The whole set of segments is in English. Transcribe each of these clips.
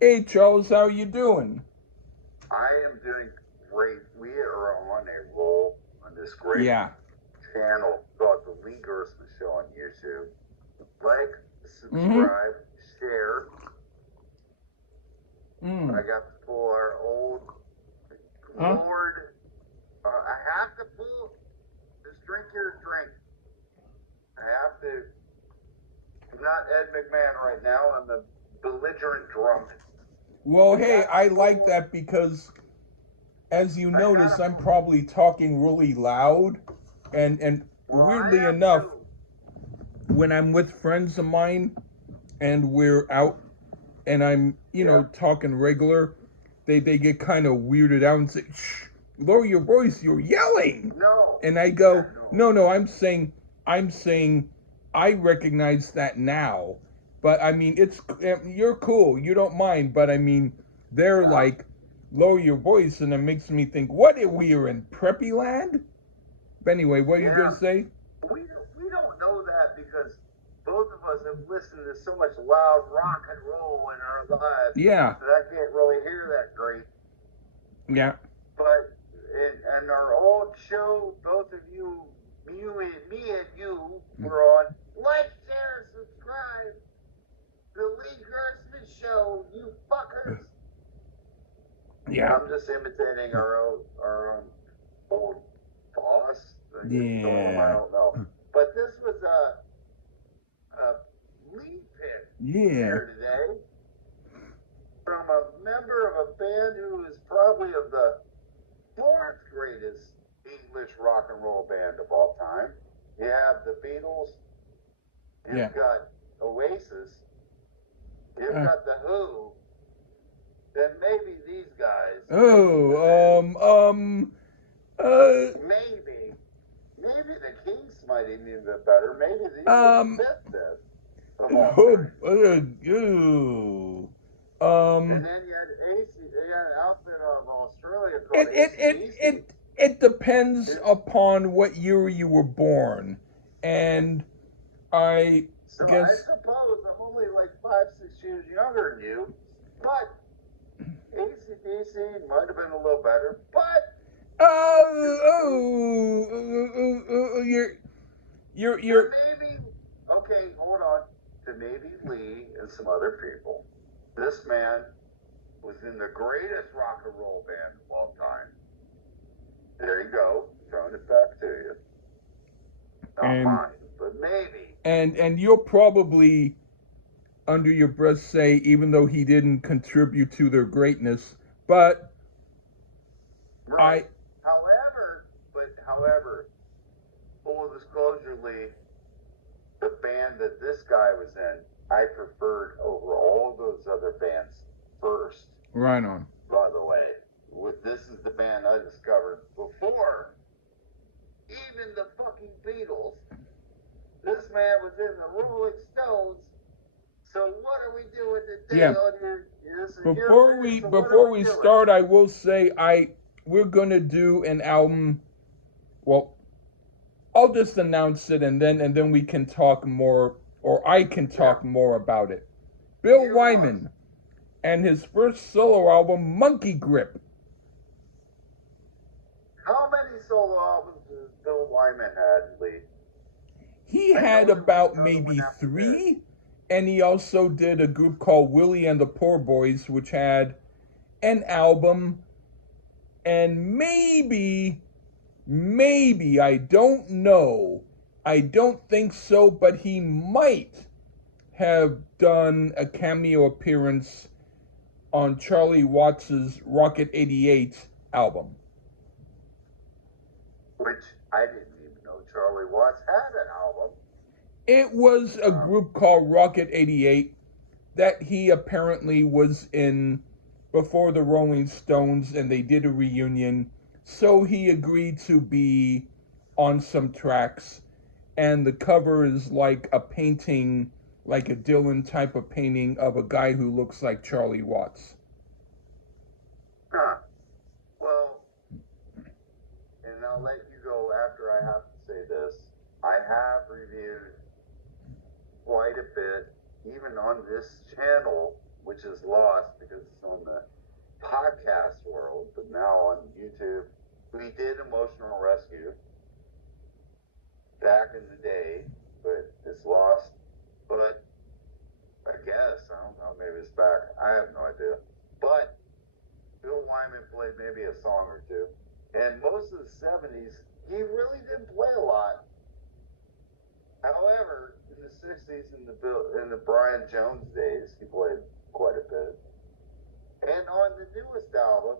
Hey Charles, how you doing? I am doing great. We are on a roll on this great Yeah. channel called the Lee Gersman Show on YouTube. Like, Mm-hmm. subscribe, share. I Mm. got to pull our old Huh? Lord. I have to pull. Just drink your drink. I have to. I'm not Ed McMahon right now. I'm the belligerent drunk. Well, We hey, got to I like pull. that because as you I notice, gotta I'm pull. probably talking really loud, and Well, I weirdly am enough, too. when I'm with friends of mine and we're out and I'm, Yeah. talking regular, they get kind of weirded out and say, "Shh, lower your voice, you're yelling." No. And I Yeah. go, No. "No, no, I'm saying I recognize that now." But I mean, you're cool, you don't mind, but I mean, they're Yeah. like lower your voice and it makes me think, what are we in preppy land? But anyway, what are you gonna Yeah. say? We don't know that because both of us have listened to so much loud rock and roll in our lives Yeah. that I can't really hear that great. Yeah. But in our old show, both of you, me and you, were on like, share, subscribe. The Lee Gersman Show, you fuckers. And Yeah. I'm just imitating our own old boss. I guess you call him. I Yeah. don't know. But this was a lead pin Yeah. here today from a member of a band who is probably of the fourth greatest English rock and roll band of all time. You have the Beatles, Yeah. you've got Oasis, you've Uh, got the Who, then maybe these guys, oh, and then uh, maybe, maybe the Kinks might even be better. Maybe these are the um, fifth best of all oh, time. And um, then you had you had an outfit of Australia called it, it, it, ACDC. it, it depends upon what year you were born. And I So I guess, suppose I'm only like 5, 6 years younger than you, but ACDC might have been a little better. But to to you're, maybe okay, hold on. To maybe Lee and some other people, this man was in the greatest rock and roll band of all time. There you go, throwing it back to you. Not and, mine, but maybe. and you'll probably under your breath say, even though he didn't contribute to their greatness, but Right. I, However, full disclosure, Lee, the band that this guy was in, I preferred over all those other bands first. right on. By the way, this is the band I discovered before even the fucking Beatles. This man was in the Rolling Stones. So what are we doing today Yeah. on your? This is your Before pick. we So what are before we we doing? start, I will say we're gonna do an album. Well, I'll just announce it and then we can talk more, or I can Yeah, talk more about it. Bill you want. Wyman and his first solo album, Monkey Grip. How many solo albums has Bill Wyman had, Lee? He I had know there was about another one maybe after this. three, and he also did a group called Willie and the Poor Boys, which had an album, and maybe, I don't know. I don't think so, but he might have done a cameo appearance on Charlie Watts's Rocket 88 album. Which I didn't even know Charlie Watts had an album. It was a Uh, group called Rocket 88 that he apparently was in before the Rolling Stones and they did a reunion. So he agreed to be on some tracks. And the cover is like a painting, like a Dylan type of painting of a guy who looks like Charlie Watts. huh. Well, and I'll let you go after I have to say this. I have reviewed quite a bit, even on this channel, which is lost because it's on the podcast world, but now on YouTube. We did Emotional Rescue back in the day, but it's lost. But I guess, I don't know, maybe it's back. I have no idea. But Bill Wyman played maybe a song or two. And most of the 70s, he really didn't play a lot. However, in the 60s and in the Brian Jones days, he played quite a bit. And on the newest album,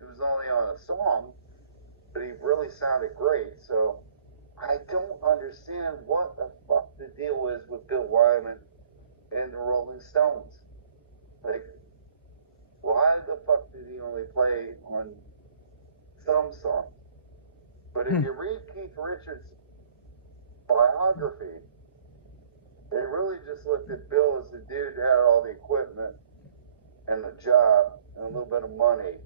it was only on a song, but he really sounded great. So I don't understand what the fuck the deal is with Bill Wyman and the Rolling Stones. Like, why the fuck did he only play on some songs? But if you read Keith Richards' biography, they really just looked at Bill as the dude that had all the equipment and the job and a little bit of money.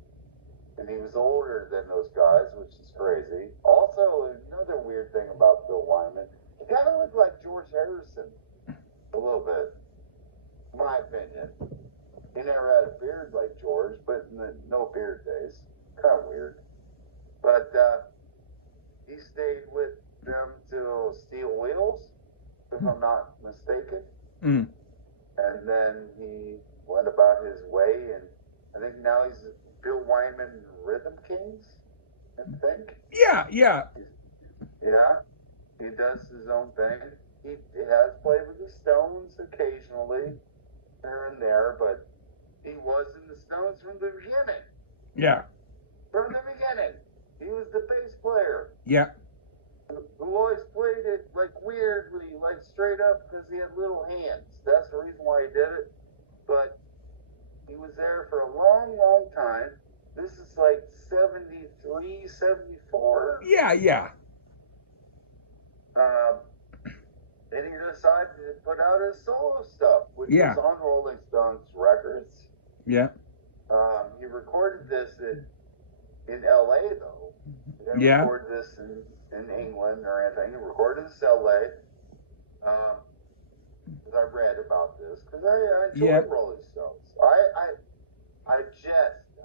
And he was older than those guys, which is crazy. Also, another weird thing about Bill Wyman, he kind of looked like George Harrison a little bit, in my opinion. He never had a beard like George, but no beard days. Kind of weird. But he stayed with them till Steel Wheels, if I'm not mistaken. Mm. And then he went about his way, and I think now he's Bill Wyman Rhythm Kings, I think. Yeah. Yeah. He does his own thing. He has played with the Stones occasionally, here and there, but he was in the Stones from the beginning. Yeah. From the beginning. He was the bass player. Yeah. Who always played it like weirdly, like straight up because he had little hands. That's the reason why he did it. But he was there for a long, long time. This is like 73, 74. Yeah. And he decided to put out his solo stuff, which was on Rolling Stones records. Yeah. He recorded this in LA, though. He didn't record this in England or anything. He recorded this in LA. Because I read about this. Because I enjoy Rolling Stones.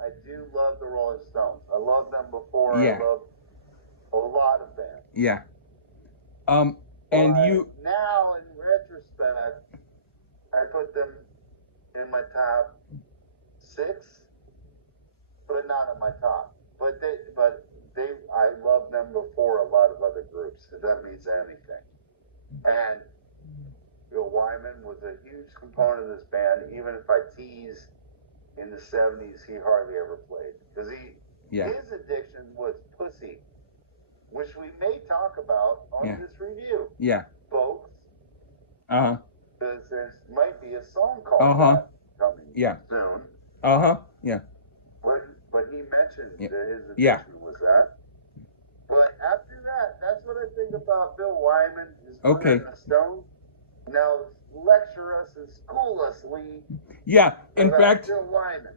I do love the Rolling Stones. I loved them before. Yeah. I loved a lot of bands. Yeah. And now, in retrospect, I put them in my top 6, but not in my top. But I loved them before a lot of other groups, if that means anything. And Bill Wyman was a huge component of this band, even if I tease in the 70s, he hardly ever played. Because his addiction was pussy, which we may talk about on this review. Yeah. Folks. Uh-huh. Because there might be a song called that coming soon. Uh-huh. Yeah. But he mentioned that his addiction was that. But after that, that's what I think about Bill Wyman. Is a Stone. Now lecture us and school us, Lee. Yeah. In fact, Bill Wyman.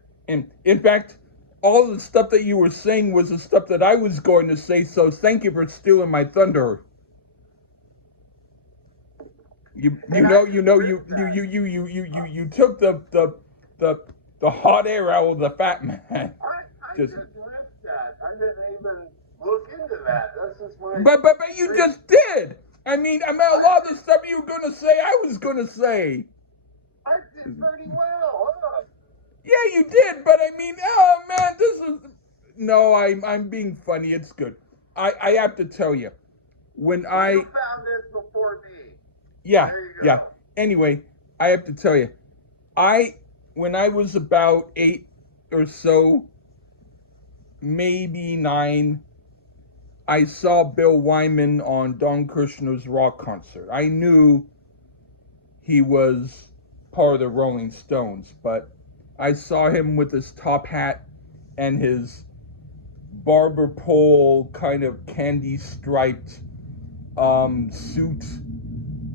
In fact, all the stuff that you were saying was the stuff that I was going to say. So thank you for stealing my thunder. You took the hot air out of the fat man. I just ripped that. I didn't even look into that. That's just my. But you just did. I mean, a lot of the stuff you were gonna say, I was gonna say. I did pretty well, huh? Yeah, you did. But I mean, oh man, this is. No, I'm being funny. It's good. I have to tell you, when you found this before me. Yeah. Anyway, I have to tell you, when I was about 8 or so, maybe 9, I saw Bill Wyman on Don Kirshner's rock concert. I knew he was part of the Rolling Stones, but I saw him with his top hat and his barber pole kind of candy striped suit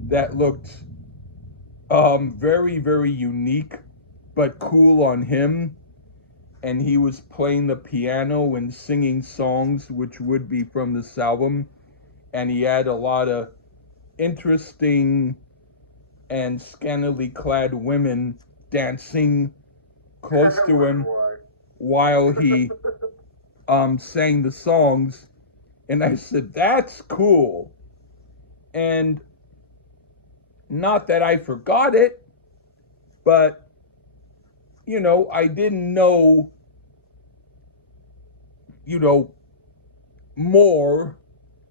that looked very, very unique but cool on him. And he was playing the piano and singing songs which would be from this album. And he had a lot of interesting and scantily clad women dancing close to him Why? while he sang the songs. And I said, that's cool. And not that I forgot it, but, you know, I didn't know, you know, more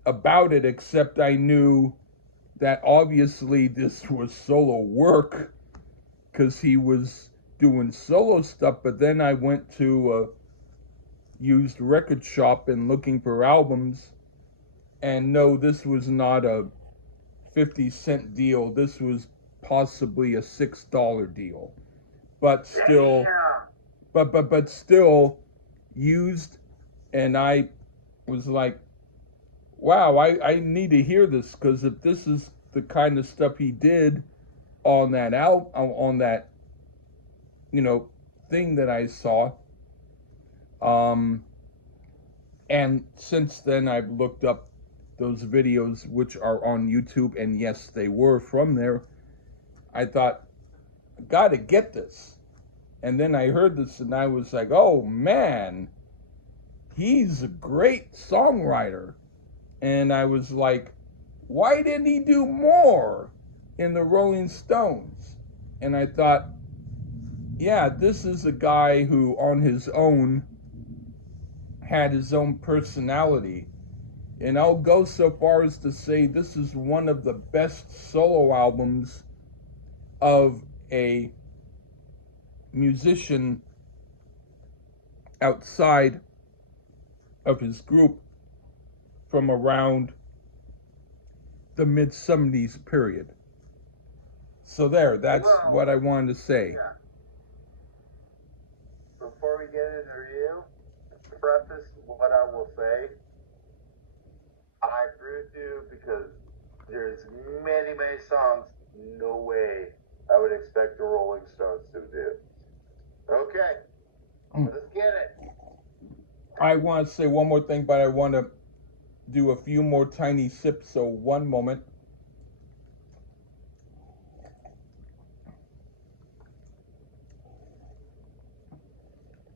about it, except I knew that obviously this was solo work because he was doing solo stuff. But then I went to a used record shop and looking for albums, and no, this was not a 50-cent deal. This was possibly a $6 deal, but still, Damn. but still used. And I was like, wow, I need to hear this, because if this is the kind of stuff he did on that on that, you know, thing that I saw, um, and since then I've looked up those videos, which are on YouTube, and yes, they were from there. I thought, gotta get this. And then I heard this and I was like, oh man, he's a great songwriter. And I was like, why didn't he do more in the Rolling Stones? And I thought, yeah, this is a guy who on his own had his own personality. And I'll go so far as to say this is one of the best solo albums of a musician outside of his group from around the mid 70s period. So that's what I wanted to say. Yeah. Before we get into review, to preface what I will say, I agree with you because there's many, many songs, no way I would expect the Rolling Stones to do. Okay, let's get it. I want to say one more thing, but I want to do a few more tiny sips, so one moment.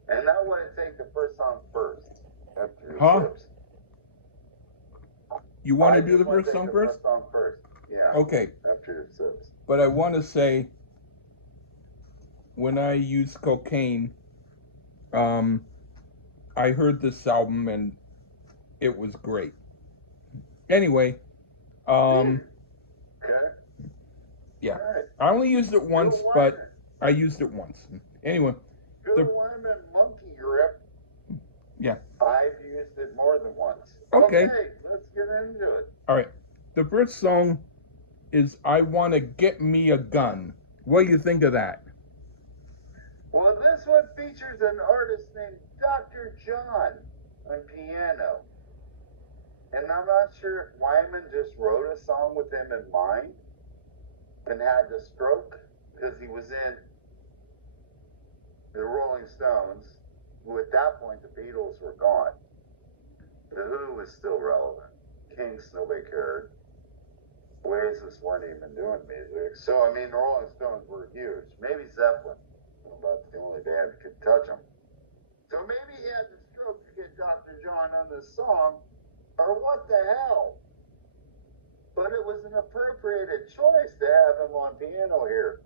And I want to take the first song first, after Huh? sips. You want to do the first song first? First song first. Yeah. Okay. After your sips. But I want to say, when I used cocaine, I heard this album and it was great. Anyway, Okay. Yeah. Right. I only used it once, but I used it once. Anyway. Bill Wyman Monkey Grip. Yeah. I've used it more than once. Okay. Let's get into it. All right. The first song is I Want to Get Me a Gun. What do you think of that? Well, this one features an artist named Dr. John on piano. And I'm not sure if Wyman just wrote a song with him in mind and had the stroke because he was in the Rolling Stones, who at that point the Beatles were gone. The Who was still relevant. Kinks, nobody cared. Oasis weren't even doing music. So, I mean, the Rolling Stones were huge. Maybe Zeppelin. About the only band that could touch them. So maybe he had the stroke to get Dr. John on this song, or what the hell? But it was an appropriated choice to have him on piano here.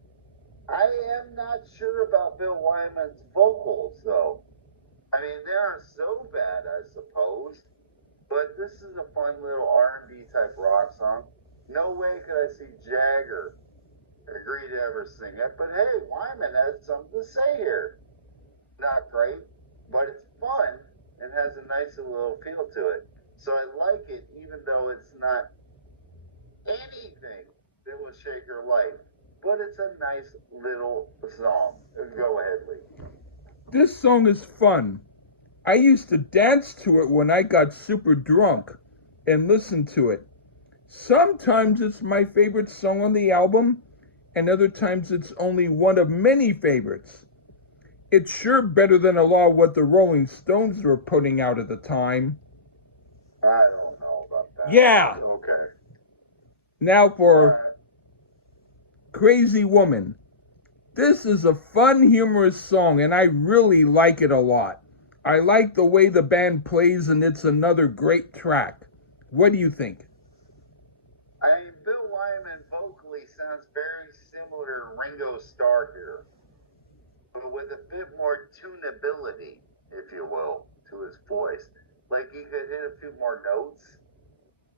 I am not sure about Bill Wyman's vocals, though. I mean, they aren't so bad, I suppose. But this is a fun little R&B type rock song. No way could I see Jagger agree to ever sing it. But hey, Wyman has something to say here. Not great, but it's fun and has a nice little feel to it. So I like it, even though it's not anything that will shake your life. But it's a nice little song. Go ahead, Lee. This song is fun. I used to dance to it when I got super drunk and listen to it. Sometimes it's my favorite song on the album, and other times it's only one of many favorites. It's sure better than a lot of what the Rolling Stones were putting out at the time. I don't know about that. Yeah. Okay. Now for Crazy Woman. This is a fun, humorous song, and I really like it a lot. I like the way the band plays, and it's another great track. What do you think? I mean, Bill Wyman vocally sounds very similar to Ringo Starr here, but with a bit more tunability, if you will, to his voice. Like he could hit a few more notes,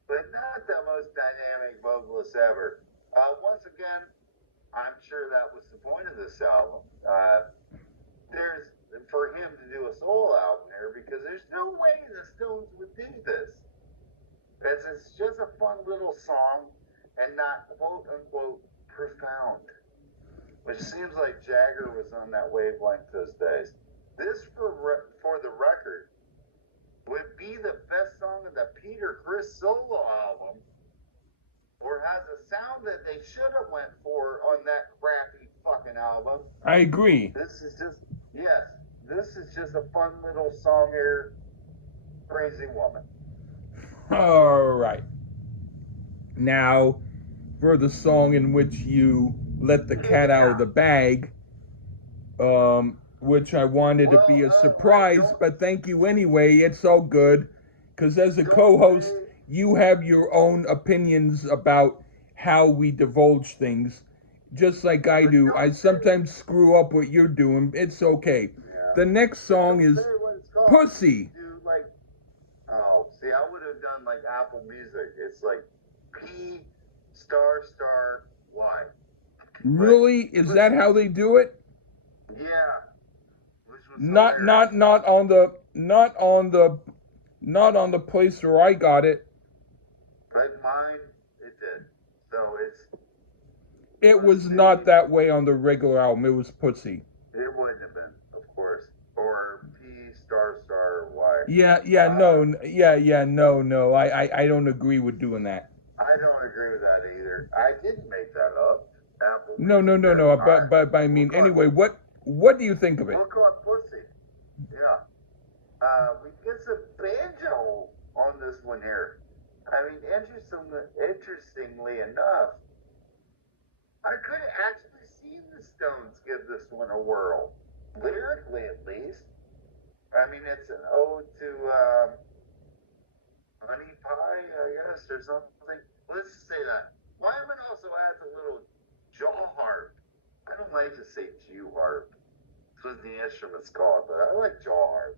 but not the most dynamic vocalist ever. Once again, I'm sure that was the point of this album. There's for him to do a solo album here because there's no way the Stones would do this. Because it's just a fun little song and not quote unquote profound, which seems like Jagger was on that wavelength those days. This, for the record, would be the best song of the Peter Criss solo album, or has a sound that they should have went for on that crappy fucking album. I agree. This is just a fun little song here. Crazy Woman. All right. Now, for the song in which you let the cat out of the bag, which I wanted to be a surprise, but thank you anyway. It's all good, because as a co-host, you have your own opinions about how we divulge things, just like I do. I sometimes screw up what you're doing. It's okay. Yeah. The next song is Pussy. Dude, like, oh, see, I would have done like Apple Music. It's like P star star Y. Really? Is that how they do it? Yeah. Not on the place where I got it. But mine, it did. So it was not that way on the regular album. It was Pussy. It wouldn't have been, of course. Or P star star Y. No. I don't agree with doing that. I don't agree with that either. I didn't make that up. Apple. No. But I mean, anyway, what do you think of it? Look on Pussy. Yeah. We get some banjo on this one here. I mean, interestingly enough, I could have actually seen the Stones give this one a whirl, lyrically at least. I mean, it's an ode to honey pie, I guess, or something. Let's just say that. Wyman also adds a little jaw harp. I don't like to say Jew harp. That's what the instrument's called, but I like jaw harp.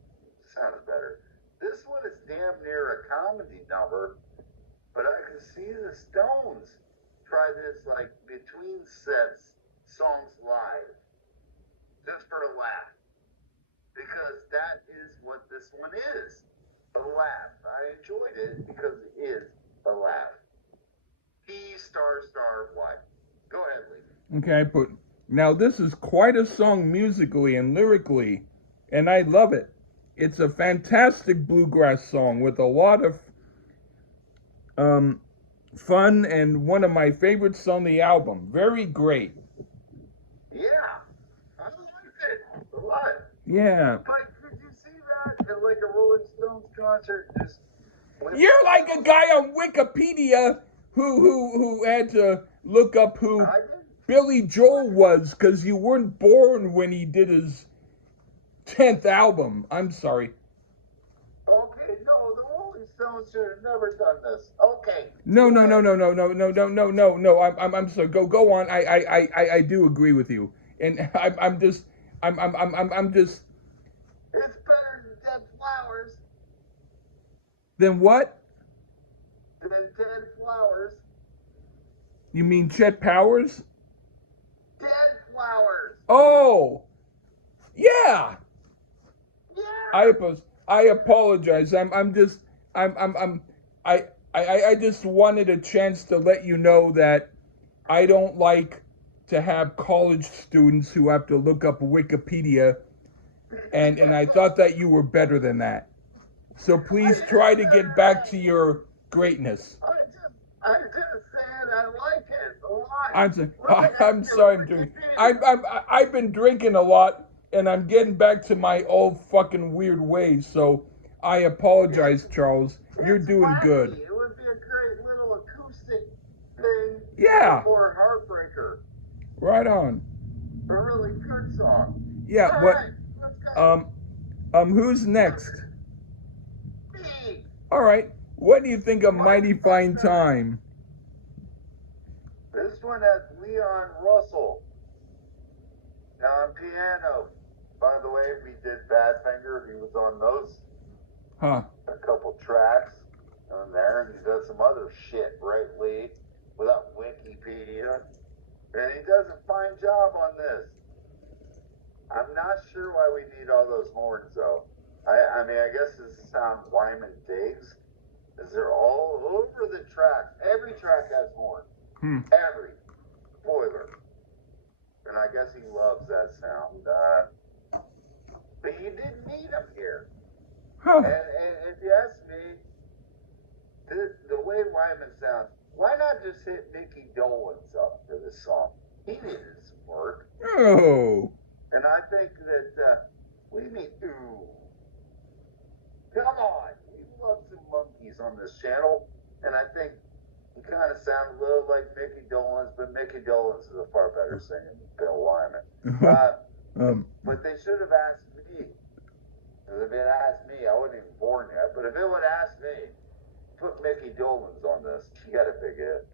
Sounds better. This one is damn near a comedy number, but I can see the Stones try this like between sets songs live, just for a laugh, because that is what this one is, a laugh. I enjoyed it because it is a laugh. P star star Y. Go ahead, Lee. Okay, but now this is quite a song musically and lyrically, and I love it. It's a fantastic bluegrass song with a lot of fun and one of my favorites on the album. Very great. Yeah, I liked it a lot. Yeah. But could you see that at like a Rolling Stones concert? You're like a guy on Wikipedia who had to look up who Billy Joel was because you weren't born when he did his 10th album. I'm sorry. Okay, no, the Rolling Stones should have never done this. Okay. No. I'm sorry. Go on. I do agree with you, and I'm just. It's better than Dead Flowers. Then what? Than Dead Flowers. You mean Chet Powers? Dead Flowers. Oh, yeah. Yeah. I apologize. I just wanted a chance to let you know that I don't like to have college students who have to look up Wikipedia, and I thought that you were better than that. So please try to get back to your greatness. I'm just saying I like it a lot. I'm sorry. I've been drinking a lot, and I'm getting back to my old fucking weird ways. So I apologize, Charles. You're doing good. It would be a great little acoustic thing. Yeah. For a heartbreaker. Right on. A really good song. Yeah, All what? right, let's go. Who's next? Me. All right. What do you think of Mighty Fine Time? This one has Leon Russell on piano. By the way, we did Badfinger. He was on those. Huh. A couple tracks on there, and he does some other shit, right, Lee? Without Wikipedia. And he does a fine job on this. I'm not sure why we need all those horns, though. I mean, I guess this is sound Wyman digs. Is they're all over the track. Every track has horns. Every. Spoiler. And I guess he loves that sound. But you didn't need them here. Huh. And if you ask me, the way Wyman sounds, why not just hit Mickey Dolenz up for this song? He needed some work. Oh. And I think that we need to. Come on. We love some monkeys on this channel. And I think he kind of sounds a little like Mickey Dolenz, but Mickey Dolenz is a far better singer than Bill Wyman. But they should have asked me. Because if it asked me, I wasn't even born yet. But if it would ask me, put Mickey Dolenz on this, you got a big hit.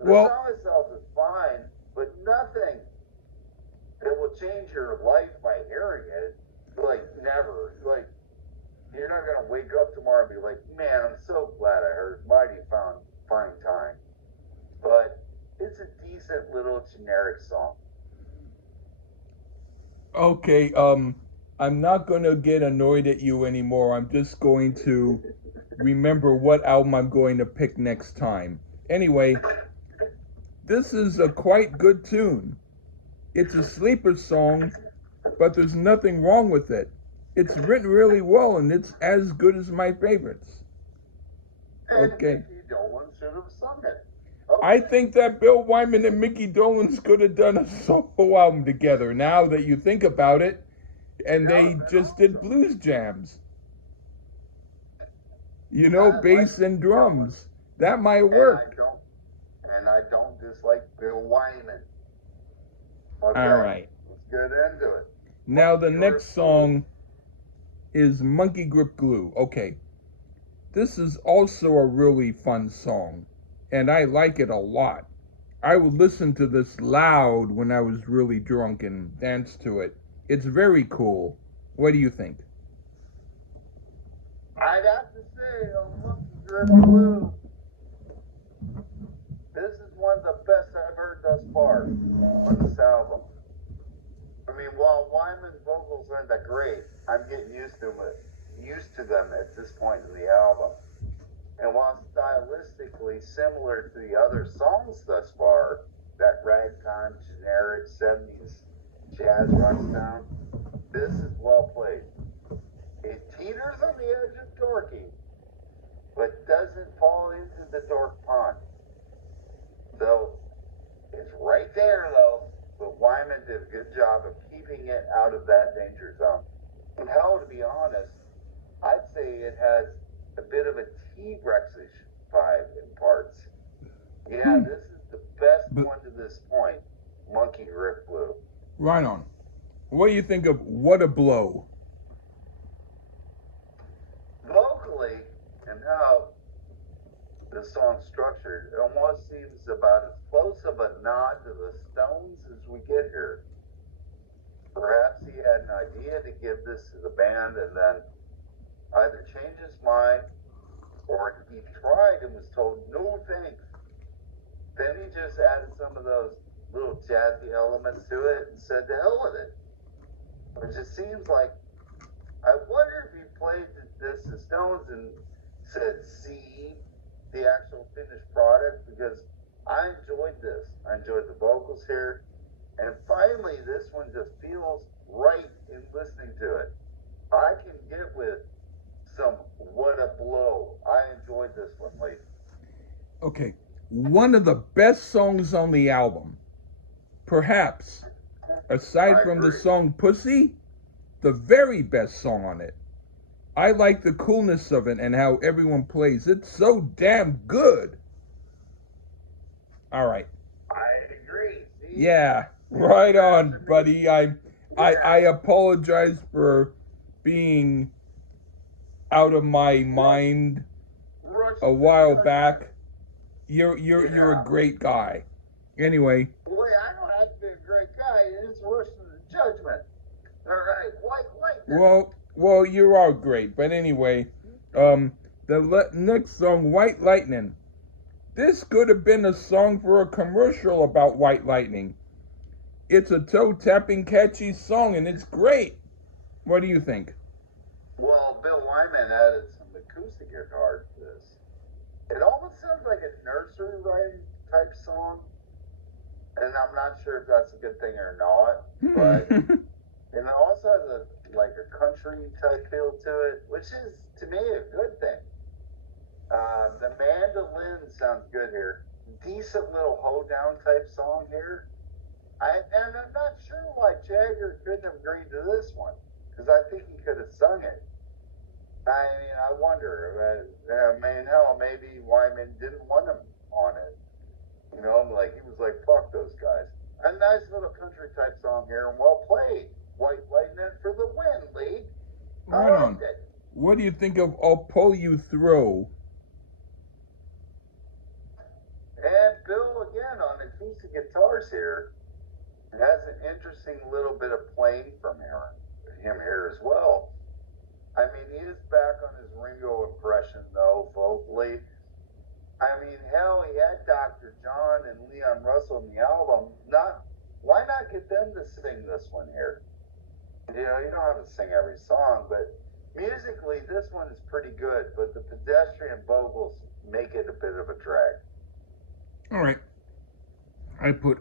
The song itself is fine, but nothing that will change your life by hearing it. Like, never. Like, you're not going to wake up tomorrow and be like, man, I'm so glad I heard Mighty Fine Time. But it's a decent little generic song. Okay, I'm not going to get annoyed at you anymore. I'm just going to remember what album I'm going to pick next time. Anyway, this is a quite good tune. It's a sleeper song, but there's nothing wrong with it. It's written really well, and it's as good as my favorites. Okay. Mickey Dolenz should have sung it. Okay. I think that Bill Wyman and Mickey Dolenz could have done a solo album together, now that you think about it, and they just did blues jams. You know, bass and drums. That might work. And I don't dislike Bill Wyman. Okay, all right. Let's get into it. Now the next song is Monkey Grip Glue. Okay. This is also a really fun song, and I like it a lot. I would listen to this loud when I was really drunk and dance to it. It's very cool. What do you think? I'd have to say, Monkey Grip Glue. This is one of the best I've heard thus far on this album. I mean, while Wyman's vocals aren't that great, I'm getting used to them at this point in the album. And while stylistically similar to the other songs thus far, that ragtime, generic 70s jazz rock sound, this is well played. It teeters on the edge of dorky, but doesn't fall into the dork pond. So, it's right there though, but Wyman did a good job of keeping it out of that danger zone. And hell, to be honest, I'd say it has a bit of a T-Rexish vibe in parts. Yeah, this is the best one to this point, Monkey Grip Glue. Right on. What do you think of What a Blow? Vocally, and how the song's structured, it almost seems about as close of a nod to the Stones as we get here. Perhaps he had an idea to give this to the band and then either changed his mind or he tried and was told no thanks. Then he just added some of those little jazzy elements to it and said to hell with it. It just seems like, I wonder if he played this to Stones and said see the actual finished product, because I enjoyed this. I enjoyed the vocals here. And finally, this one just feels right in listening to it. I can get with some What a Blow. I enjoyed this one, Lee. Okay, one of the best songs on the album. Perhaps, aside from the song Pussy, the very best song on it. I like the coolness of it and how everyone plays. It's so damn good. All right. I agree. See? Yeah. Right on, buddy. I apologize for being out of my mind a Rushing to while judgment. back. You're a Yeah. great guy. Anyway, Boy, I don't have to be a great guy. It's rushing to judgment. All right, White Lightning. well, you are great. But anyway, the next song, White Lightning. This could have been a song for a commercial about White Lightning. It's a toe-tapping, catchy song, and it's great. What do you think? Well, Bill Wyman added some acoustic guitar to this. It almost sounds like a nursery rhyme type song, and I'm not sure if that's a good thing or not. But and it also has a country type feel to it, which is to me a good thing. The mandolin sounds good here. Decent little hoedown type song here. And I'm not sure why Jagger couldn't have agreed to this one, because I think he could have sung it. I mean, I wonder. Hell, maybe Wyman didn't want him on it. You know, he was like, fuck those guys. A nice little country type song here, and well played. White Lightning for the win, Lee. Right on. What do you think of I'll Pull You Through? And Bill, again, on acoustic guitars here, has an interesting little bit of playing from him here as well. I mean, he is back on his Ringo impression, though, vocally. I mean, hell, he had Dr. John and Leon Russell in the album. Why not get them to sing this one here? You know, you don't have to sing every song, but musically, this one is pretty good. But the pedestrian vocals make it a bit of a drag. All right.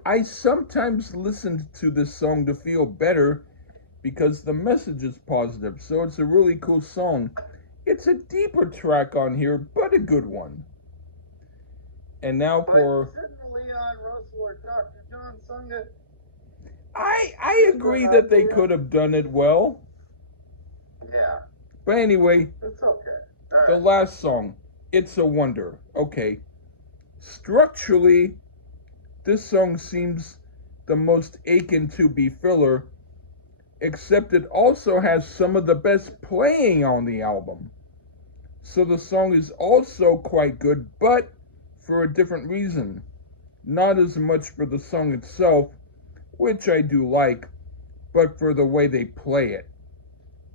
I sometimes listen to this song to feel better because the message is positive, so it's a really cool song. It's a deeper track on here, but a good one. And now for... But didn't Leon Russell or Dr. John sung it? I agree that they could have done it well. Yeah. But anyway, it's okay. Right. The last song, It's a Wonder. Okay. Structurally, this song seems the most aching to be filler, except it also has some of the best playing on the album. So the song is also quite good, but for a different reason. Not as much for the song itself, which I do like, but for the way they play it.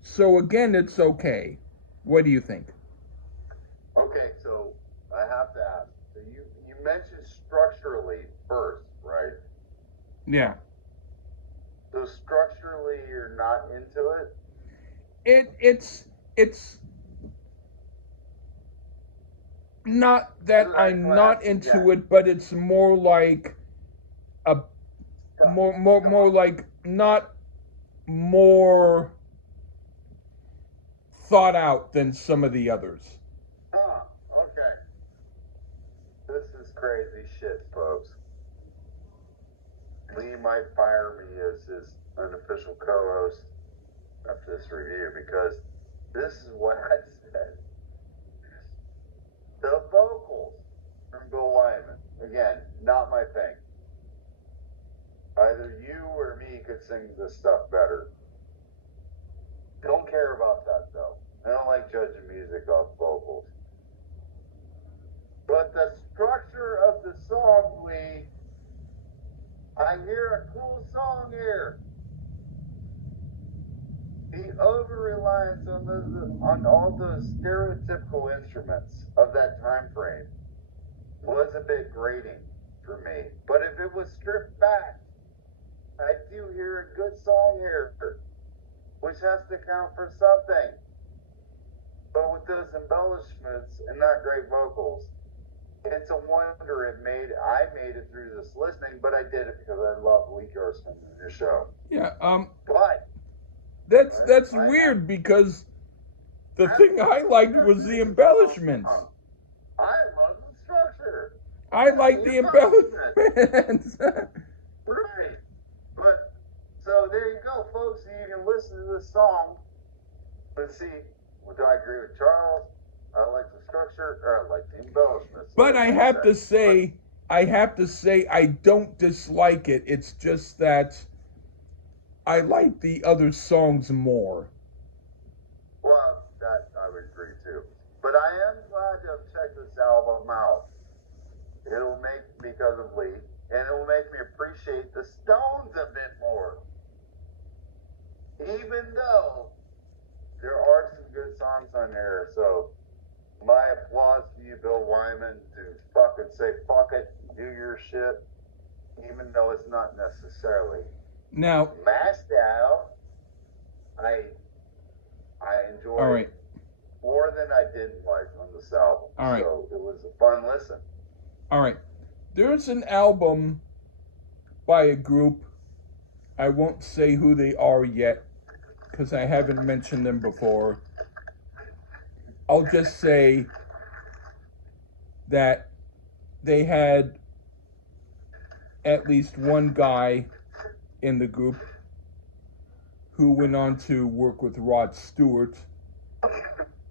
So again, it's okay. What do you think? Okay, so I have to ask. So you mentioned structurally first, right? Yeah. So structurally, you're not into it? It's not that I'm not into it, but it's more like more like not more thought out than some of the others. Huh, okay. This is crazy shit, folks. Lee might fire me as his unofficial co-host after this review because this is what I said. The vocals from Bill Wyman, again, not my thing. Either you or me could sing this stuff better. Don't care about that, though. I don't like judging music off vocals. But the structure of the song, Lee, I hear a cool song here. The over-reliance on all those stereotypical instruments of that time frame was a bit grating for me. But if it was stripped back, I do hear a good song here, which has to count for something. But with those embellishments and not great vocals, it's a wonder I made it through this listening, but I did it because I love Lee Gerstmann in the show. Yeah, but that's weird because the thing I liked was the embellishments. I love the structure. I like the embellishments. Right. But so there you go, folks. You can listen to this song. Let's see. Do I agree with Charles? I like the structure, or I like the embellishments. But I have to say, I have to say I don't dislike it. It's just that I like the other songs more. Well, that I would agree too. But I am glad to have checked this album out. It'll make because of Lee, and it'll make me appreciate the Stones a bit more. Even though there are some good songs on there, so my applause to you, Bill Wyman, to fucking say fuck it, do your shit, even though it's not necessarily Now, mashed out. I all enjoyed right, more than I didn't like on this album. all right, So it was a fun listen. all right. There's an album by a group. I won't say who they are yet because I haven't mentioned them before. I'll just say that they had at least one guy in the group who went on to work with Rod Stewart,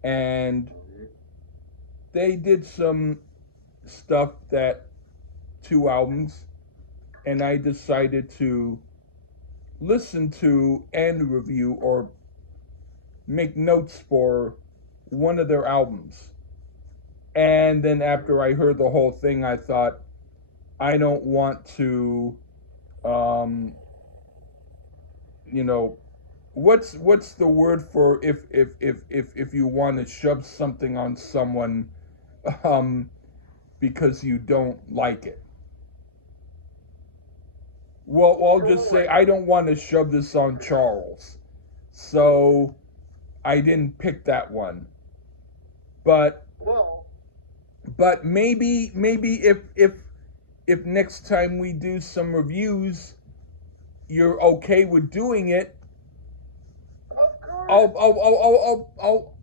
and they did some stuff that 2 albums, and I decided to listen to and review or make notes for one of their albums. And then after I heard the whole thing, I thought, I don't want to, um, you know, what's the word for if you want to shove something on someone, um, because you don't like it. Well, I'll just say I don't want to shove this on Charles, so I didn't pick that one. But Well, maybe if next time we do some reviews, you're okay with doing it. of I'll course. I'll I'll I'll I'll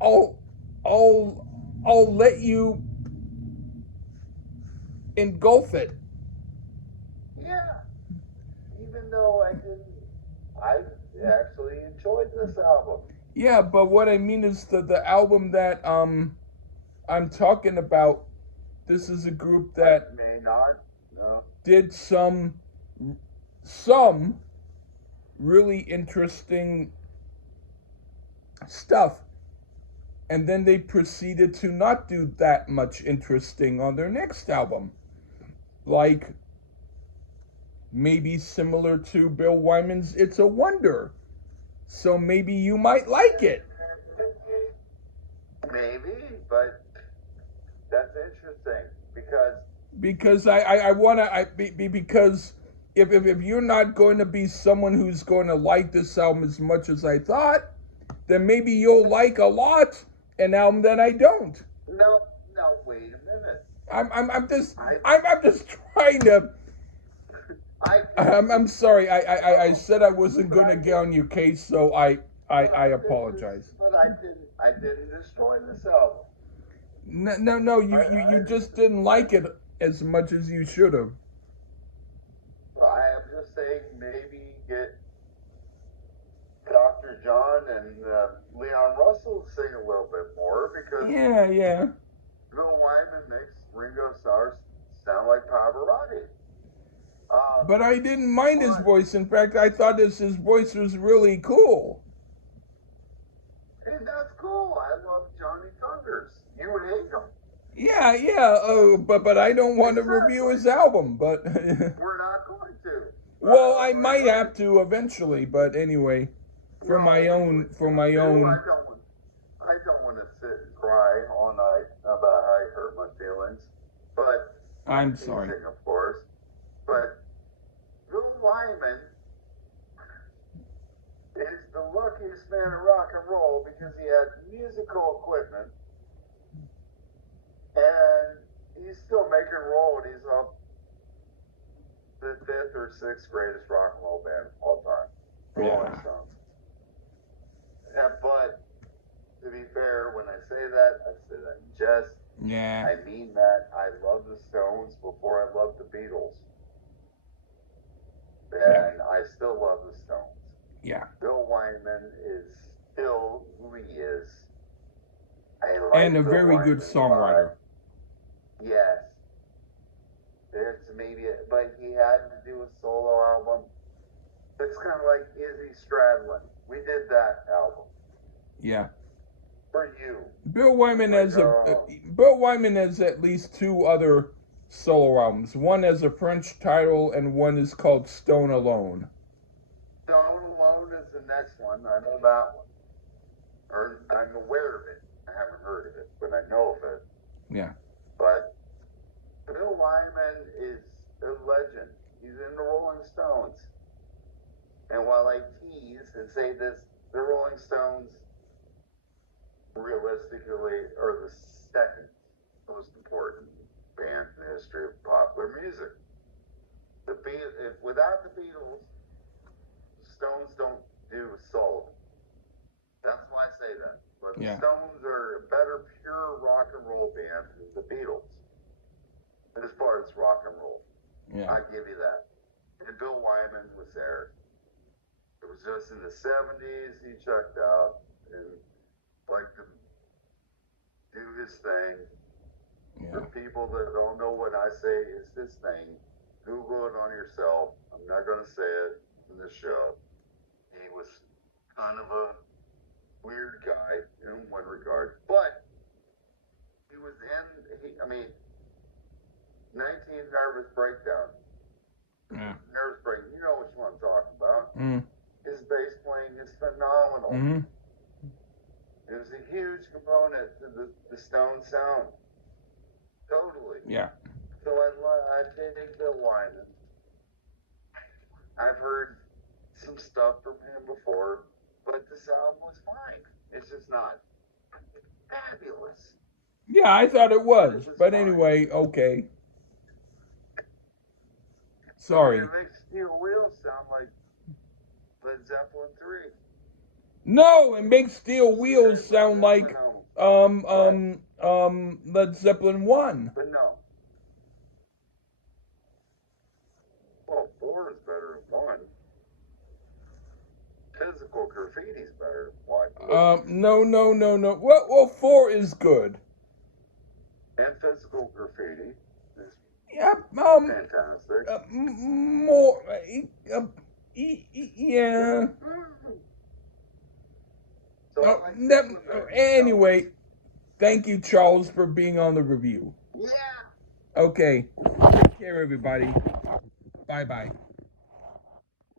I'll I'll, I'll let you engulf it. Yeah. Even though I actually enjoyed this album. Yeah, but what I mean is the album that I'm talking about. This is a group I that may not. No. did some really interesting stuff, and then they proceeded to not do that much interesting on their next album, like maybe similar to Bill Wyman's It's a Wonder. So maybe you might like it. Maybe, but that's interesting Because I want to because if you're not going to be someone who's going to like this album as much as I thought, then maybe you'll like a lot an album that I don't. no, no. Wait a minute. I'm just trying to. I I'm sorry. I said I wasn't going to get on your case, so I apologize. But I didn't destroy this album. No. You just didn't like it as much as you should have. I am just saying maybe get Dr. John and Leon Russell to sing a little bit more because Yeah. Bill Wyman makes Ringo Starr sound like Pavarotti. But I didn't mind his voice. In fact, I thought his voice was really cool. And that's cool. I love Johnny Thunders. You would hate him. Yeah. But I don't want to review his album. But We're not going to. well, I might have to eventually. But anyway, for my own. I don't want to sit and cry all night about how I hurt my feelings. But I'm sorry. Of course. But Bill Wyman is the luckiest man in rock and roll because he had musical equipment and he's still making royalties off the fifth or sixth greatest rock and roll band of all time. Rolling Stones. But to be fair, when I say that, I say that in jest. Yeah. I mean that. I love the Stones before I loved the Beatles. And I still love the Stones. Yeah. Bill Wyman is still who he is. And a very good songwriter. Yes. There's maybe, but he had to do a solo album. It's kind of like Izzy Stradlin. We did that album Yeah. for you. Bill Wyman has at least 2 other solo albums. One has a French title, and one is called Stone Alone. Stone Alone is the next one. I know that one. Or I'm aware of it. I haven't heard of it, but I know of it. Yeah. But Bill Wyman is a legend. He's in the Rolling Stones. And while I tease and say this, the Rolling Stones realistically are the second most important band in the history of popular music. Without the Beatles, Stones don't do soul. That's why I say that. But the Stones are a better pure rock and roll band than the Beatles. As far as rock and roll. Yeah. I give you that. And Bill Wyman was there. It was just in the 70s he checked out and liked to do his thing. Yeah. For people that don't know what I say is his thing, Google it on yourself. I'm not going to say it in this show. He was kind of a weird guy in one regard, but he was 19 Nervous Breakdown. Yeah. Nervous Breakdown, you know which one I'm talking about. Mm. His bass playing is phenomenal. Mm-hmm. It was a huge component to the Stone sound. Totally. Yeah. So I dig Bill Wyman. I've heard some stuff from him before, but this album was fine. It's just not fabulous. Yeah, I thought it was. But fine. anyway, okay. Sorry. It makes Steel Wheels sound like Led Zeppelin 3. No, it makes Steel Wheels sound like Led Zeppelin 1. But no. Well, 4 is better than 1. Physical Graffiti's better than 1. No. Well, 4 is good. And Physical Graffiti is Yeah, fantastic. More, yeah. So Anyway, thank you, Charles, for being on the review. Yeah. Okay, take care, everybody. Bye-bye.